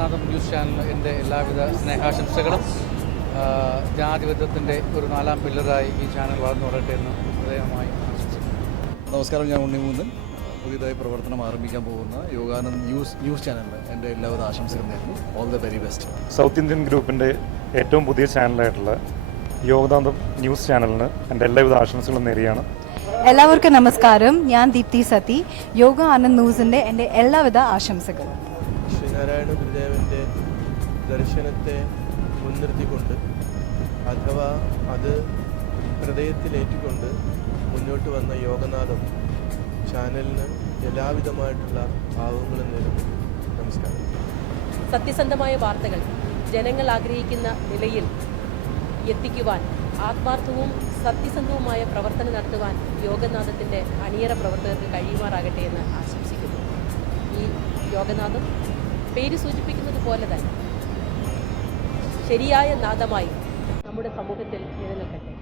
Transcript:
News ചാനലിന് എന്റെ എല്ലാവിധ സ്നേഹാശംസകളും ജനാധിപത്യത്തിന്റെ ഒരു നാലാം പില്ലറായി ഈ ചാനൽ വളർന്നു വരട്ടെ എന്ന് ഹൃദയമായി ആശംസിക്കുന്നു. നമസ്കാരം ഞാൻ ഉണ്ണിമൂന്നൻ പുതിയതായി പ്രവർത്തനം ആരംഭിക്കാൻ പോകുന്ന യോഗാനന്ദ് ന്യൂസ് ന്യൂസ് ചാനലിന് എന്റെ എല്ലാവിധ ആശംസകളും നേരുന്നു. All the very best south Indian ഗ്രൂപ്പിന്റെ ഏറ്റവും പുതിയ ചാനലായിട്ടുള്ള യോഗദാന്തം ന്യൂസ് ചാനലിന് എന്റെ എല്ലാവിധ ആശംസകളും നേരിയാണ് എല്ലാവർക്കും നമസ്കാരം. ഞാൻ ദീപ്തി സതി. യോഗ ആനന്ദ് ന്യൂസിന്റെ എന്റെ എല്ലാവിധ ആശംസകളും. ശ്രീനാരായണ ഗുരുദേവന്റെ ദർശനത്തെ മുൻനിർത്തിക്കൊണ്ട് അഥവാ അത് ഹൃദയത്തിലേറ്റിക്കൊണ്ട് മുന്നോട്ട് വന്ന യോഗനാഥം ചാനലിന് എല്ലാവിധമായിട്ടുള്ള ഭാവങ്ങളും നേരുന്നു. നമസ്കാരം. സത്യസന്ധമായ വാർത്തകൾ ജനങ്ങൾ ആഗ്രഹിക്കുന്ന നിലയിൽ എത്തിക്കുവാൻ ആത്മാർത്ഥവും സത്യസന്ധവുമായ പ്രവർത്തനം നടത്തുവാൻ യോഗനാഥത്തിന്റെ അണിയറ പ്രവർത്തകർക്ക് കഴിയുമാറാകട്ടെ എന്ന് ആശംസിക്കുന്നു. ഈ യോഗനാഥം പേര് സൂചിപ്പിക്കുന്നത് പോലെ തന്നെ ശരിയായ നാദമായി നമ്മുടെ സമൂഹത്തിൽ നിലനിൽക്കട്ടെ.